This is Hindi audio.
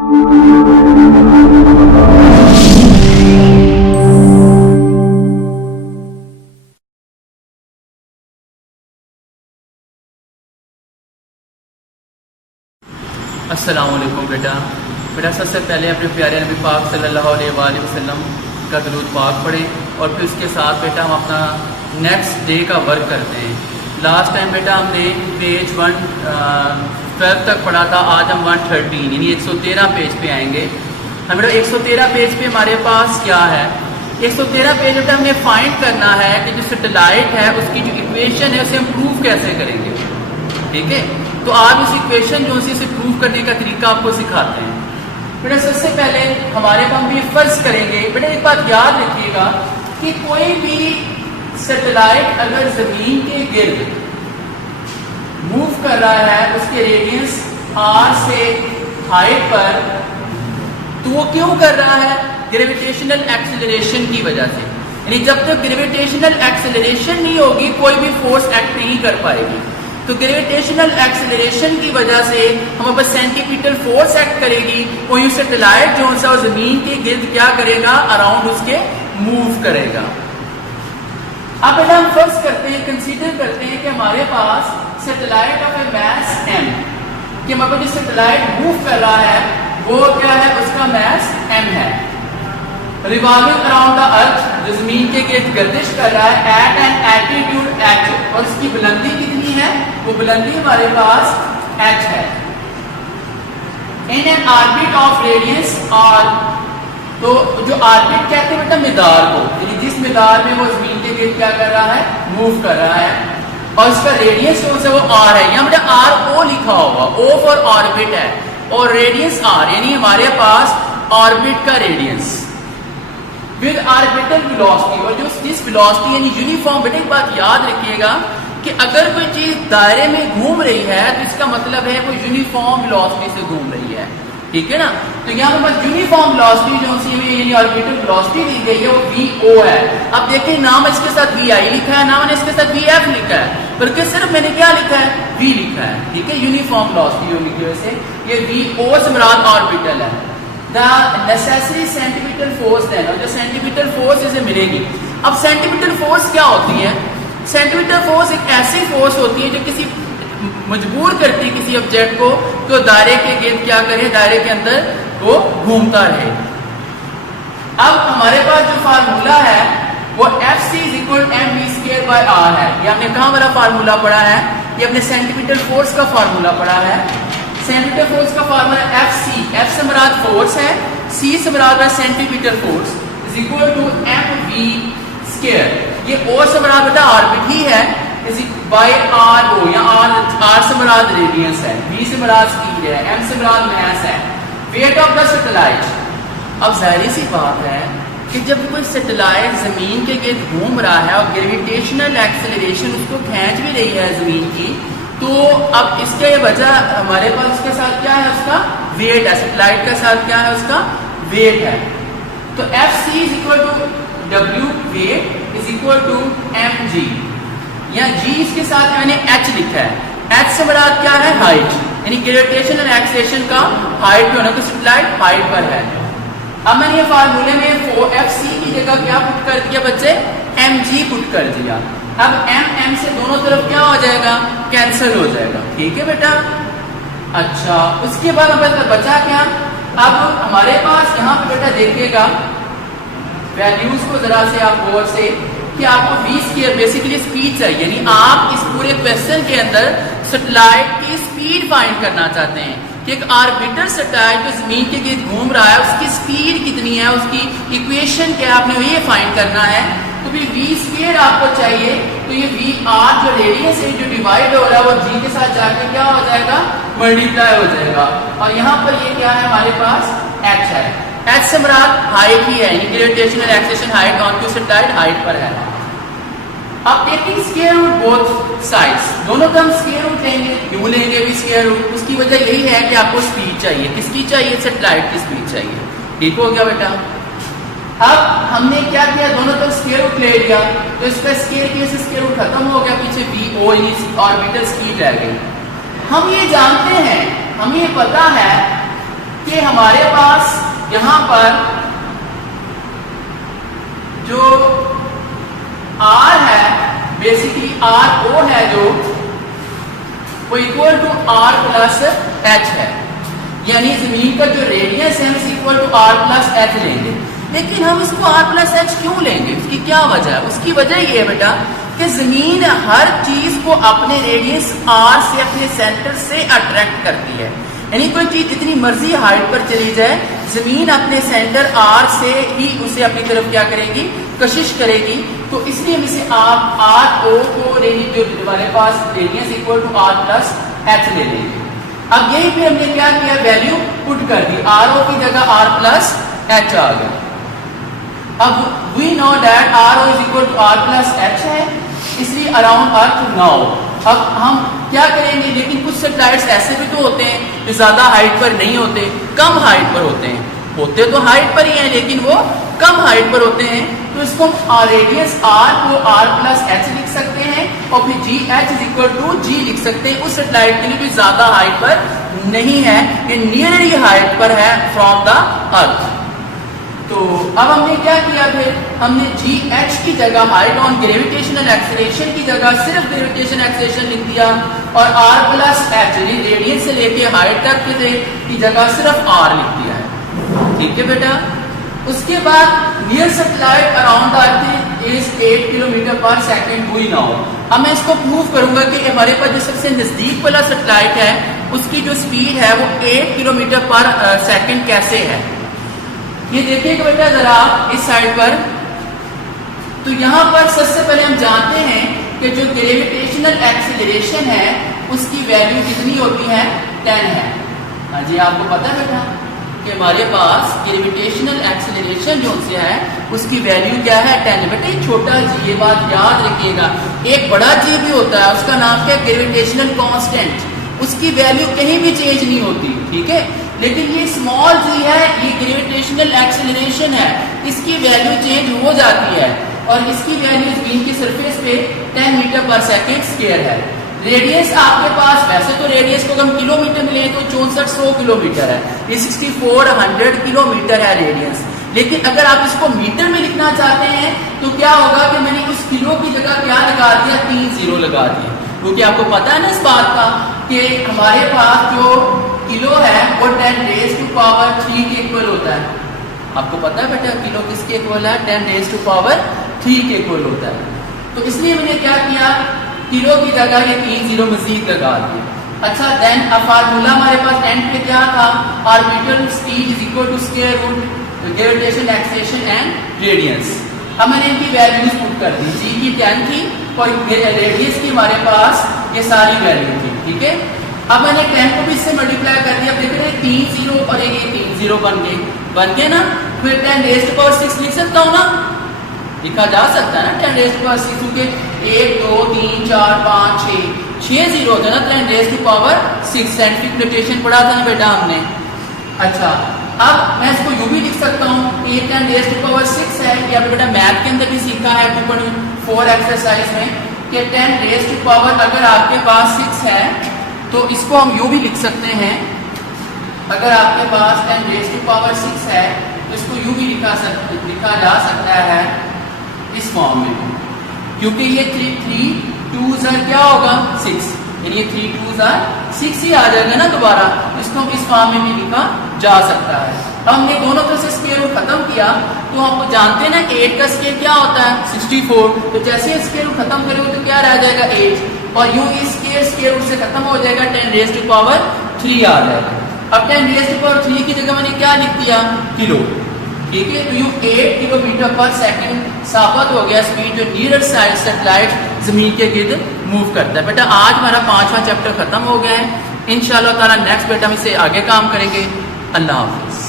अस्सलामुअलैकुम बेटा। सबसे पहले अपने प्यारे नबी पाक सल्लल्लाहु अलैहि वसल्लम का दुरूद पाक पढ़ें और फिर उसके साथ बेटा हम अपना नेक्स्ट डे का वर्क करते हैं। लास्ट टाइम बेटा हमने पेज 112 तक पढ़ा था, आज हम 113 यानी 113 पेज पे आएंगे। हम बेटा 113 पेज पे हमारे पास क्या है, 113 पेज बेटा हमें फाइंड करना है कि जो सैटेलाइट है उसकी जो इक्वेशन है उसे हम प्रूव कैसे करेंगे। ठीक है, तो आप इस इक्वेशन जो उसे प्रूव करने का तरीका आपको सिखाते हैं। बेटा सबसे पहले हमारे को हम ये फर्ज करेंगे, बेटा एक बात याद रखिएगा कि कोई भी सैटेलाइट अगर जमीन के गिर्द मूव कर रहा है उसके रेडियस r से हाइट पर, तो वो क्यों कर रहा है? ग्रेविटेशनल एक्सेलरेशन की वजह से। यानी जब तक ग्रेविटेशनल एक्सेलरेशन नहीं होगी कोई भी फोर्स एक्ट नहीं कर पाएगी। तो ग्रेविटेशनल एक्सेलरेशन की वजह से हम पर सेंटीपीटल फोर्स एक्ट करेगी और ये सैटेलाइट जो सा जमीन के गिर्द क्या करेगा, अराउंड उसके मूव करेगा। अब बेटा हम फर्स्ट करते हैं, कंसीडर करते हैं कि हमारे पास satellite of a mass m, कि हमारे जो सैटेलाइट मूव कर रहा है वो क्या है, उसका मैस m है। रिवॉल्विंग अराउंड द अर्थ, जो जमीन के गिर्द गर्दिश कर रहा है एट एन एल्टीट्यूड h, और उसकी बुलंदी कितनी है? वो बुलंदी हमारे पास h है। In an orbit of radius r, तो जो ऑर्बिट कहते हैं बेटा मिदार को, यानी जिस मिदार में वो जमीन के गिर्द क्या कर रहा है, मूव कर रहा है, और उसका रेडियस जो है वो r है। यहाँ बेटा r o लिखा होगा, o फॉर ऑर्बिट है और रेडियस r, यानी हमारे पास ऑर्बिट का रेडियस विद ऑर्बिटल वेलोसिटी, और जो जिस वेलोसिटी यानी यूनिफॉर्म। बेटा एक बात याद रखिएगा कि अगर कोई चीज दायरे में घूम रही है तो इसका मतलब है वो यूनिफॉर्म वेलोसिटी से घूम रही है। ठीक है ना, तो यहाँ पर बस यूनिफॉर्म वेलोसिटी जो यानी ऑर्बिटल वेलोसिटी दी गई है वो vo है। अब देखिए नाम इसके साथ vi लिखा है, नाम इसके साथ vf लिखा है, बल्कि सिर्फ मैंने क्या लिखा है, v लिखा है। ठीक है, यूनिफॉर्म वेलोसिटी होने की वजह से ये vo से मुराद ऑर्बिटल है। The necessary centimeter force then, और जो सेंटीमीटर फोर्स इसे मिलेगी। अब सेंटीमीटर फोर्स क्या होती है? सेंटीमीटर फोर्स एक ऐसी फोर्स होती है जो किसी मजबूर करती है किसी ऑब्जेक्ट को तो दायरे के गिर्द क्या करे, दायरे के अंदर वो घूमता रहे। अब हमारे पास जो फार्मूला है वो Fc = mv²/r है। ये हमने कहाँ वाला फार्मूला पढ़ा है? ये अपने सेंटीमीटर फोर्स का फार्मूला पढ़ा है। सेंटीमीटर फोर्स का फार्मूला Fc, F से मुराद फोर्स है, C से मुराद है सेंटीमीटर फोर्स, = mv²। ये O से मुराद बेटा ऑर्बिट ही है, बाय ro, या r से मुराद रेडियस है, v से मुराद स्पीड है, m से मुराद मास है। Weight of the satellite. अब जाहिर सी बात है कि जब कोई सैटेलाइट जमीन के गिर्द घूम रहा है और ग्रेविटेशनल एक्सेलरेशन उसको खींच भी रही है जमीन की, तो अब इसके वजह हमारे पास उसके साथ क्या है, उसका वेट है। सैटेलाइट के साथ क्या है, उसका वेट है। तो Fc = W वेट = mg, या g इसके साथ मैंने h लिखा है। h से मुराद क्या है, हाइट, यानी ग्रेविटेशनल एक्सेलरेशन का हाइट जो है तो सैटेलाइट हाइट पर है। अब मैंने ये फार्मूले में Fc की जगह क्या पुट कर दिया बच्चे, mg पुट कर दिया। अब m से दोनों तरफ क्या हो जाएगा, कैंसिल हो जाएगा। ठीक है बेटा। अच्छा, उसके बाद हमारे बचा क्या? अब हमारे पास यहाँ पे बेटा देखिएगा वैल्यूज को जरा से आप गौर से, कि आपको v² बेसिकली स्पीड चाहिए, यानी आप इस पूरे क्वेश्चन के अंदर सैटेलाइट की स्पीड फाइंड करना चाहते हैं कि एक ऑर्बिटर सैटेलाइट जो जमीन के गिर्द घूम रहा है उसकी स्पीड कितनी है, उसकी इक्वेशन क्या, आपने ये फाइंड करना है। तो भी v² आपको चाहिए, तो ये vr जो रेडियस है जो डिवाइड हो रहा है वो g के साथ जाकर क्या हो जाएगा, मल्टीप्लाई हो जाएगा। और यहाँ पर ये क्या है हमारे पास, h है। h से मुराद हाइट ही है, gravitational acceleration height on to satellite height पर है। अब taking square root both sides, दोनों का हम स्क्वायर रूट लेंगे, क्यों लेंगे भी स्क्वायर रूट? उसकी वजह यही है कि आपको स्पीड चाहिए। किसकी चाहिए? सैटेलाइट की स्पीड चाहिए। ठीक हो गया बेटा। अब हमने क्या किया, दोनों तरफ स्क्वायर रूट ले लिया, तो इसका स्क्वायर की वजह से स्क्वायर रूट खत्म हो गया, पीछे vo ऑर्बिटल स्पीड रह गई। हम ये जानते हैं, हमें ये पता है कि हमारे पास यहां पर जो आर है, बेसिकली आर ओ है जो वो equal to R plus H है, यानी जमीन का जो रेडियस है हम इस equal to R plus H लेंगे। लेकिन हम इसको आर प्लस एच क्यों लेंगे, उसकी क्या वजह है? उसकी वजह ये है बेटा कि जमीन हर चीज को अपने रेडियस आर से, अपने सेंटर से अट्रैक्ट करती है। यानी कोई चीज जितनी मर्जी हाइट पर चली जाए, जमीन अपने सेंटर आर से ही उसे अपनी तरफ क्या करेगी, कशिश करेगी। तो इसलिए हम इसे आर ओ को जो हमारे पास radius equal to R plus H ले लेंगे। अब यही पे हमने क्या किया, वैल्यू पुट कर दी, आर ओ की जगह आर प्लस एच आ गया। अब we know that R O is equal to R plus H है, इसलिए अराउंड अर्थ नाउ। अब हम क्या करेंगे, लेकिन कुछ सैटेलाइट्स ऐसे भी तो होते हैं जो ज्यादा हाइट पर नहीं होते, कम हाइट पर होते हैं, होते तो हाइट पर ही हैं लेकिन वो कम हाइट पर होते हैं। तो इसको हम रेडियस आर को आर प्लस एच लिख सकते हैं और फिर G H is equal to G लिख सकते हैं उस सैटेलाइट के लिए भी ज्यादा हाइट पर नहीं है, ये नियरली हाइट पर है फ्रॉम द अर्थ। तो अब हमने क्या किया, फिर हमने जी एच की जगह हाइट ऑन ग्रेविटेशनल एक्सेलरेशन की जगह सिर्फ ग्रेविटेशन एक्सेलरेशन लिख दिया और आर प्लस एच रेडियस से लेके हाइट तक की जगह सिर्फ आर लिख दिया है। ठीक है बेटा। उसके बाद near satellite around the earth is 8 kilometre पर सेकंड वी नाउ। अब मैं इसको प्रूव करूंगा कि हमारे पास जो सबसे नजदीक वाला सैटेलाइट है उसकी जो स्पीड है वो 8 किलोमीटर पर सेकंड कैसे है। ये देखिएगा बेटा जरा इस साइड पर, तो यहां पर सबसे पहले हम जानते हैं कि जो ग्रेविटेशनल एक्सीलरेशन है उसकी वैल्यू कितनी होती है, 10 है। हाँ जी, आपको पता है बेटा कि हमारे पास ग्रेविटेशनल एक्सीलरेशन जो से है उसकी वैल्यू क्या है, 10। बेटा छोटा जी, ये बात याद रखिएगा। एक बड़ा जी भी होता है, उसका नाम क्या है, ग्रेविटेशनल कांस्टेंट, उसकी वैल्यू कहीं भी चेंज नहीं होती। ठीक है, लेकिन ये स्मॉल जी है, ये ग्रेविटेशनल एक्सीलरेशन है, इसकी वैल्यू चेंज हो जाती है और इसकी वैल्यू जमीन की सरफेस पे 10 मीटर पर सेकेंड स्क्वायर है। रेडियस आपके पास, वैसे तो रेडियस को हम किलोमीटर में लें तो 6400 किलोमीटर है, ये 6400 किलोमीटर है रेडियस। लेकिन अगर आप इसको मीटर में लिखना चाहते हैं तो क्या होगा कि मैंने उस किलो की जगह क्या लगा दिया, 3 जीरो लगा दिया, क्योंकि आपको पता है ना इस बात का कि हमारे पास जो किलो है वो 10 रेज़ टू पावर 3 के इक्वल होता है। आपको पता है बेटा किलो किसके इक्वल है, 10 रेज़ टू पावर 3 के इक्वल होता है। तो इसलिए मैंने क्या किया, किलो की जगह ये 3 जीरो मजीद लगा दिए। अच्छा, देन अब फार्मूला हमारे पास एंड पे क्या था, orbital speed is equal to square root gravitation acceleration and radius. अब मैंने इनकी वैल्यूज पुट कर दी, जी की 10 थी और रेडियस की हमारे पास ये सारी वैल्यू थी। ठीक है, अब मैंने 10 को भी इससे मल्टीप्लाई कर दिया, देख रहे हैं 3 जीरो और ये 3 जीरो बन गए ना। फिर 10 रेज़ टू पावर 6 लिख सकता हूँ ना, लिखा जा सकता है ना 10 रेज़ टू पावर 6, क्योंकि 1 2 3 4 5 6 जीरो होता है ना, 10 raise to power 6 scientific notation पढ़ा था ना बेटा हमने। अच्छा, अब मैं इसको यूं भी लिख सकता हूँ, ये 10 रेज़ टू पावर 6 है, ये आपने बेटा मैथ के अंदर भी सीखा है 2.4 एक्सरसाइज में कि 10 रेज़ टू पावर अगर आपके पास 6 है तो इसको हम यूं भी लिख सकते हैं, अगर आपके पास 10 रेज़ टू पावर 6 है तो इसको यूं भी लिखा जा सकता है इस फॉर्म में, क्योंकि ये 3 2s क्या होगा 6, यानी ये 3 2s 6 ही आ जाएगा ना दोबारा, इसको इस फॉर्म में भी लिखा जा सकता है। अब हमने दोनों तरफ से स्क्वायर रूट खत्म किया तो आपको जानते हैं ना 8 का स्क्वायर क्या होता है 64, तो जैसे स्क्वायर रूट खत्म करोगे तो क्या रह जाएगा 8 और यूं इस स्क्वायर रूट से खत्म हो जाएगा 10 रेज़ टू पावर 3 आ जाएगा। अब 10 रेज़ टू पावर 3 की जगह मैंने क्या लिख दिया, किलो। ठीक है, तो यूं 8 किलोमीटर पर सेकंड साबित हो गया स्पीड जो नियर साइड सैटेलाइट जमीन के गिर्द मूव करता है। बेटा आज हमारा 5वां चैप्टर खत्म हो गया है, इंशाल्लाह ताला नेक्स्ट बेटा हम इससे आगे काम करेंगे। अल्लाह हाफिज।